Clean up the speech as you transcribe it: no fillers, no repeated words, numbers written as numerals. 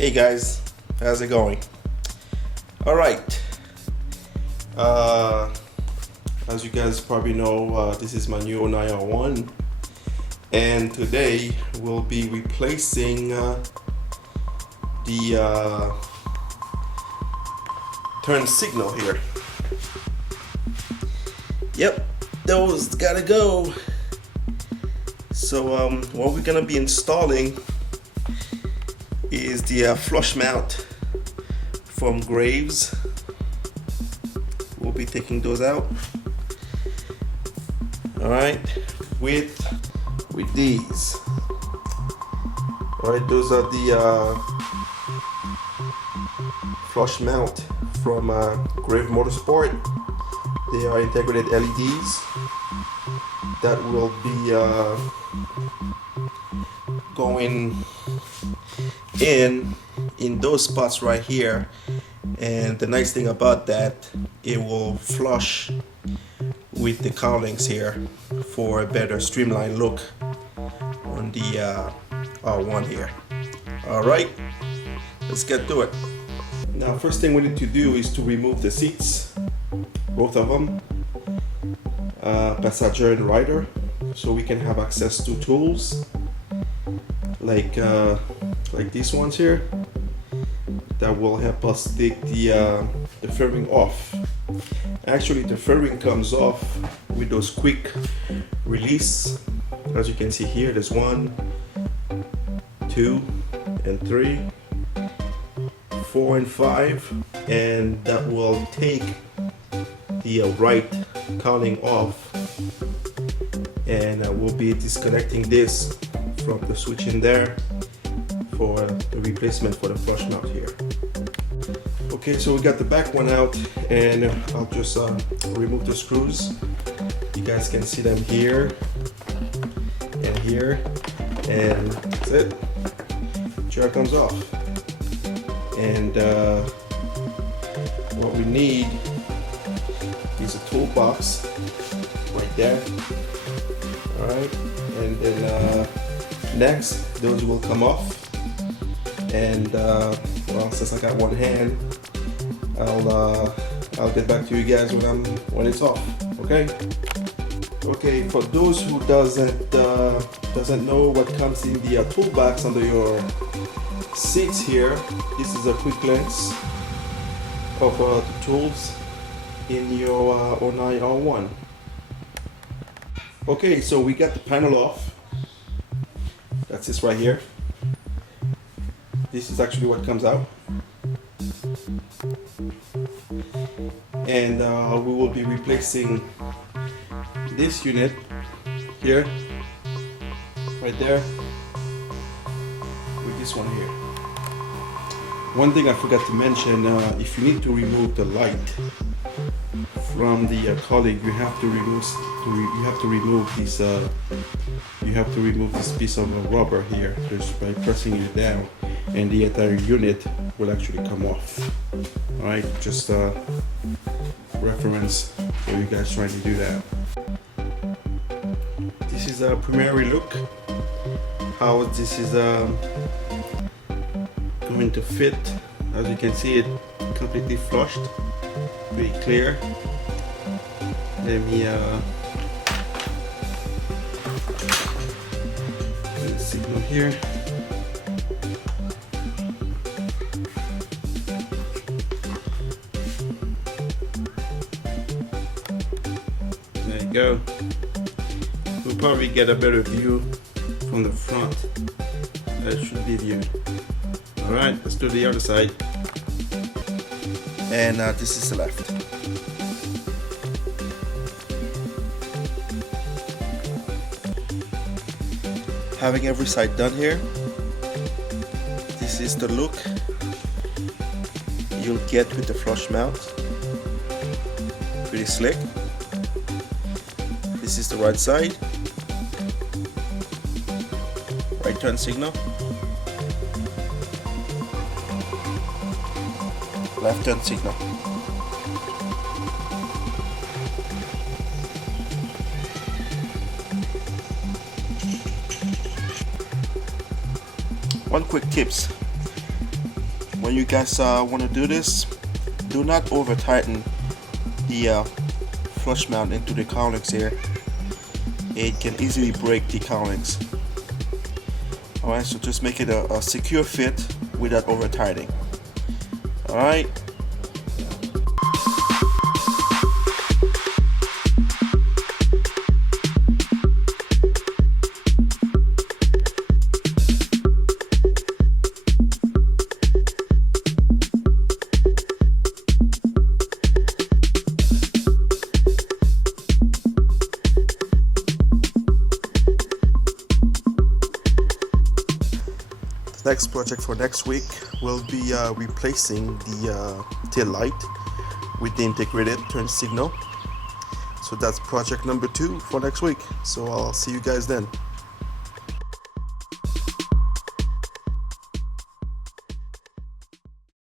Hey guys, how's it going? All right. As you guys probably know, this is my new YZF-R1, and today we'll be replacing the turn signal here. Yep, those gotta go. So what we're gonna be installing is the flush mount from Graves. We'll be taking those out. All right, with these. All right, those are the flush mount from Grave Motorsport. They are integrated LEDs that will be going in those spots right here. And the nice thing about that, it will flush with the cowlings here for a better streamlined look on the R1 here. All right, let's get to it. Now, first thing we need to do is to remove the seats, both of them, passenger and rider, so we can have access to tools like these ones here that will help us take the fairing off. Actually, the fairing comes off with those quick release. As you can see here, there's 1, 2, and 3, 4, and 5, and that will take the right cowling off, and we'll be disconnecting this from the switch in there for the replacement for the flush mount here. Okay, so we got the back one out, and I'll just remove the screws. You guys can see them here and here, and that's it. Chair comes off, and what we need is a toolbox right there. All right, and then next those will come off, and well, since I got one hand, I'll get back to you guys when it's off. Okay. Okay, for those who doesn't know what comes in the toolbox under your seats here, this is a quick glance of the tools in your YZF-R1. Okay, so we got the panel off. That's this right here. This is actually what comes out. And we will be replacing this unit here, right there, with this one here. One thing I forgot to mention, if you need to remove the light from the cowling, you have to remove this piece of rubber here just by pressing it down, and the entire unit will actually come off. All right, just reference for you guys trying to do that. This is a preliminary look how this is going to fit. As you can see, it completely flushed, pretty clear. Let me put the signal here. There you go. We'll probably get a better view from the front. That should be viewed. All right, let's do the other side. And this is the left. Having every side done here, this is the look you'll get with the flush mount. Pretty slick. This is the right side. Right turn signal. Left turn signal. One quick tips. when you guys want to do this, do not over tighten the flush mount into the cowlings here. It can easily break the cowlings. Alright, so just make it a secure fit without over tightening. Alright. Next project for next week will be replacing the tail light with the integrated turn signal. So that's project number 2 for next week. So I'll see you guys then.